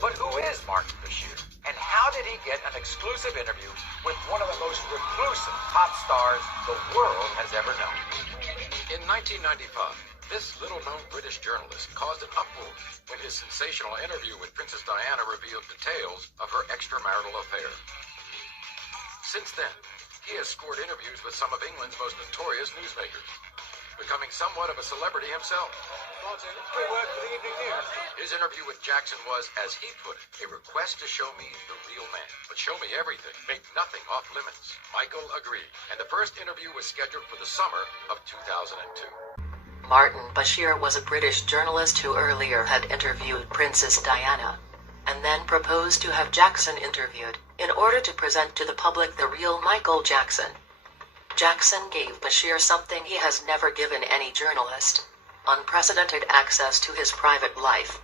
But who is Martin Bashir? And how did he get an exclusive interview with one of the most reclusive pop stars the world has ever known? In 1995, this little-known British journalist caused an uproar when his sensational interview with Princess Diana revealed details of her extramarital affair. Since then, he has scored interviews with some of England's most notorious newsmakers, becoming somewhat of a celebrity himself. Martin, good work for the evening news. His interview with Jackson was, as he put it, a request to show me the real man. But show me everything, make nothing off limits. Michael agreed, and the first interview was scheduled for the summer of 2002. Martin Bashir was a British journalist who earlier had interviewed Princess Diana, and then proposed to have Jackson interviewed, in order to present to the public the real Michael Jackson. Jackson gave Bashir something he has never given any journalist: unprecedented access to his private life,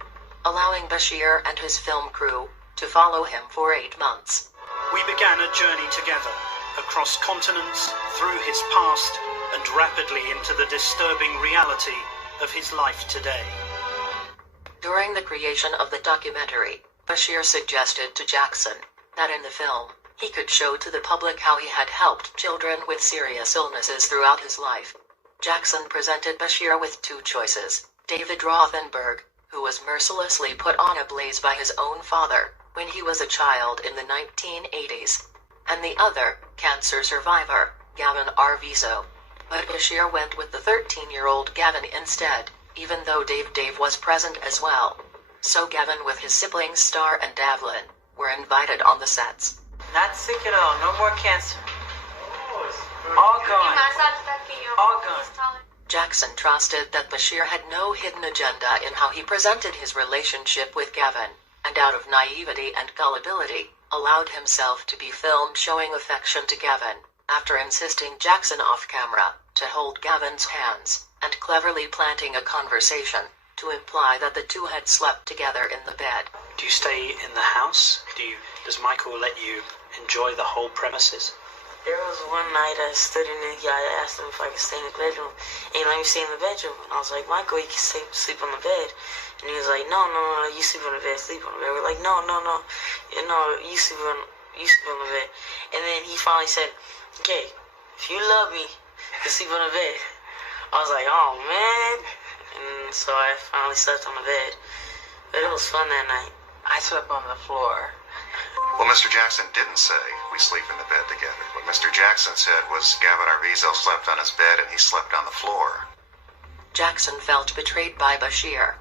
allowing Bashir and his film crew to follow him for 8 months. We began a journey together, across continents, through his past, and rapidly into the disturbing reality of his life today. During the creation of the documentary, Bashir suggested to Jackson that in the film, he could show to the public how he had helped children with serious illnesses throughout his life. Jackson presented Bashir with 2 choices: David Rothenberg, who was mercilessly put on a blaze by his own father when he was a child in the 1980s, and the other, cancer survivor, Gavin Arvizo. But Bashir went with the 13-year-old Gavin instead, even though Dave was present as well. So Gavin with his siblings Star and Davil were invited on the sets. Not sick at all. No more cancer. All gone. All gone. Jackson trusted that Bashir had no hidden agenda in how he presented his relationship with Gavin, and out of naivety and gullibility, allowed himself to be filmed showing affection to Gavin, after insisting Jackson off camera to hold Gavin's hands, and cleverly planting a conversation to imply that the two had slept together in the bed. Do you stay in the house? Does Michael let you enjoy the whole premises? There was one night I stood in there, I asked him if I could stay in the bedroom, and he let me stay in the bedroom. And I was like, Michael, you can sleep on the bed. And he was like, no, you sleep on the bed, sleep on the bed. We're like, no, you sleep on the bed. And then he finally said, okay, if you love me, you can sleep on the bed. I was like, oh, man. And so I finally slept on the bed. But it was fun that night. I slept on the floor. Well, Mr. Jackson didn't say we sleep in the bed together. What Mr. Jackson said was Gavin Arvizo slept on his bed and he slept on the floor. Jackson felt betrayed by Bashir.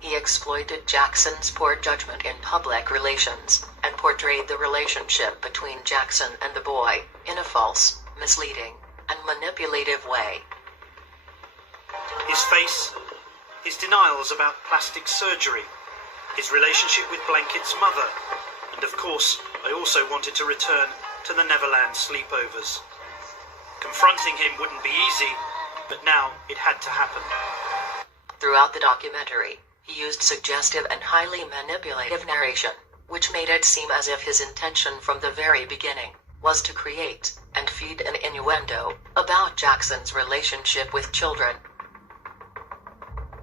He exploited Jackson's poor judgment in public relations, and portrayed the relationship between Jackson and the boy in a false, misleading, and manipulative way. His face, his denials about plastic surgery, his relationship with Blanket's mother, and of course, I also wanted to return to the Neverland sleepovers. Confronting him wouldn't be easy, but now it had to happen. Throughout the documentary, he used suggestive and highly manipulative narration, which made it seem as if his intention from the very beginning was to create and feed an innuendo about Jackson's relationship with children.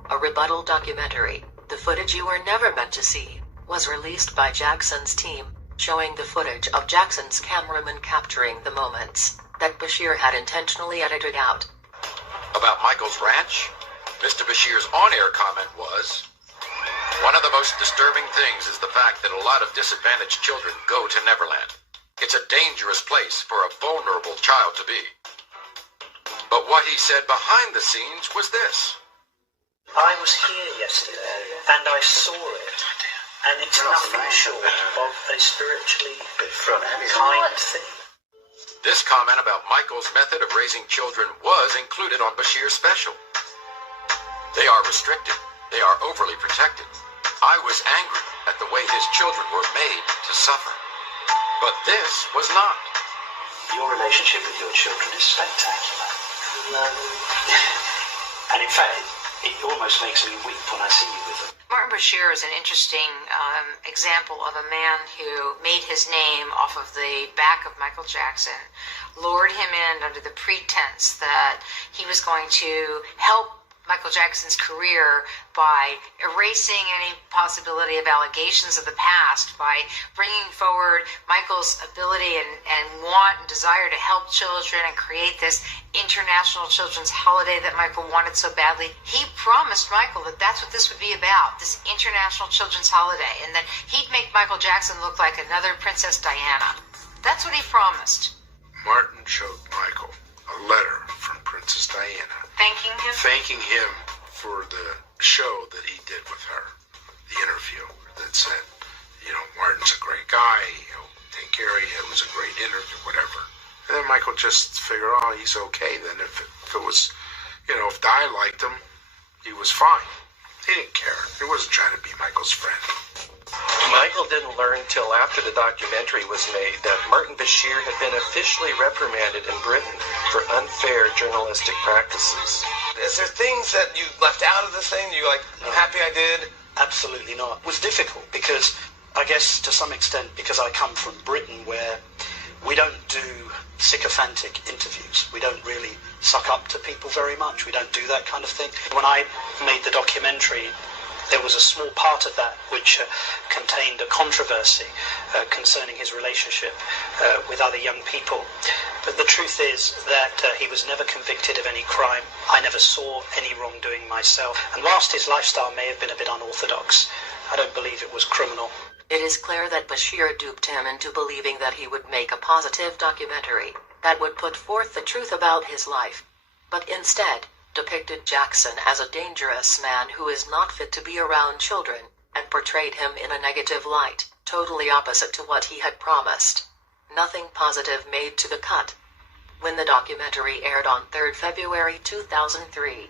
A rebuttal documentary, The Footage You Were Never Meant to See, was released by Jackson's team, showing the footage of Jackson's cameraman capturing the moments that Bashir had intentionally edited out. About Michael's ranch, Mr. Bashir's on-air comment was, "One of the most disturbing things is the fact that a lot of disadvantaged children go to Neverland. It's a dangerous place for a vulnerable child to be." But what he said behind the scenes was this. I was here yesterday, and I saw it, and it's nothing short of a spiritually kind thing. This comment about Michael's method of raising children was included on Bashir's special. They are restricted. They are overly protected. I was angry at the way his children were made to suffer. But this was not. Your relationship with your children is spectacular. And in fact, it almost makes me weep when I see you with them. Martin Bashir is an interesting example of a man who made his name off of the back of Michael Jackson, lured him in under the pretense that he was going to help Michael Jackson's career by erasing any possibility of allegations of the past, by bringing forward Michael's ability and want and desire to help children and create this international children's holiday that Michael wanted so badly. He promised Michael that that's what this would be about, this international children's holiday, and that he'd make Michael Jackson look like another Princess Diana. That's what he promised. Martin showed Michael a letter from Princess Diana. Thanking him? Thanking him for the show that he did with her. The interview that said, Martin's a great guy, he'll take care of you, it was a great interview, whatever. And then Michael just figured, he's okay then. If it was, if Di liked him, he was fine. He didn't care. He wasn't trying to be Michael's friend. Michael didn't learn till after the documentary was made that Martin Bashir had been officially reprimanded in Britain for unfair journalistic practices. Is there things that you left out of the thing? I'm happy I did? Absolutely not. It was difficult because, I guess to some extent, because I come from Britain where we don't do sycophantic interviews. We don't really suck up to people very much. We don't do that kind of thing. When I made the documentary, there was a small part of that which contained a controversy concerning his relationship with other young people. But the truth is that he was never convicted of any crime. I never saw any wrongdoing myself. And whilst his lifestyle may have been a bit unorthodox, I don't believe it was criminal. It is clear that Bashir duped him into believing that he would make a positive documentary that would put forth the truth about his life, but instead depicted Jackson as a dangerous man who is not fit to be around children, and portrayed him in a negative light, totally opposite to what he had promised. Nothing positive made to the cut. When the documentary aired on 3rd February 2003,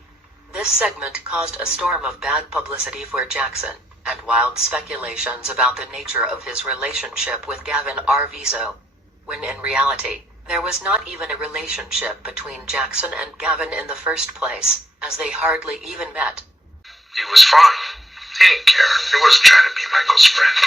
this segment caused a storm of bad publicity for Jackson, and wild speculations about the nature of his relationship with Gavin Arvizo, when in reality, there was not even a relationship between Jackson and Gavin in the first place, as they hardly even met. He was fine. He didn't care. He wasn't trying to be Michael's friend.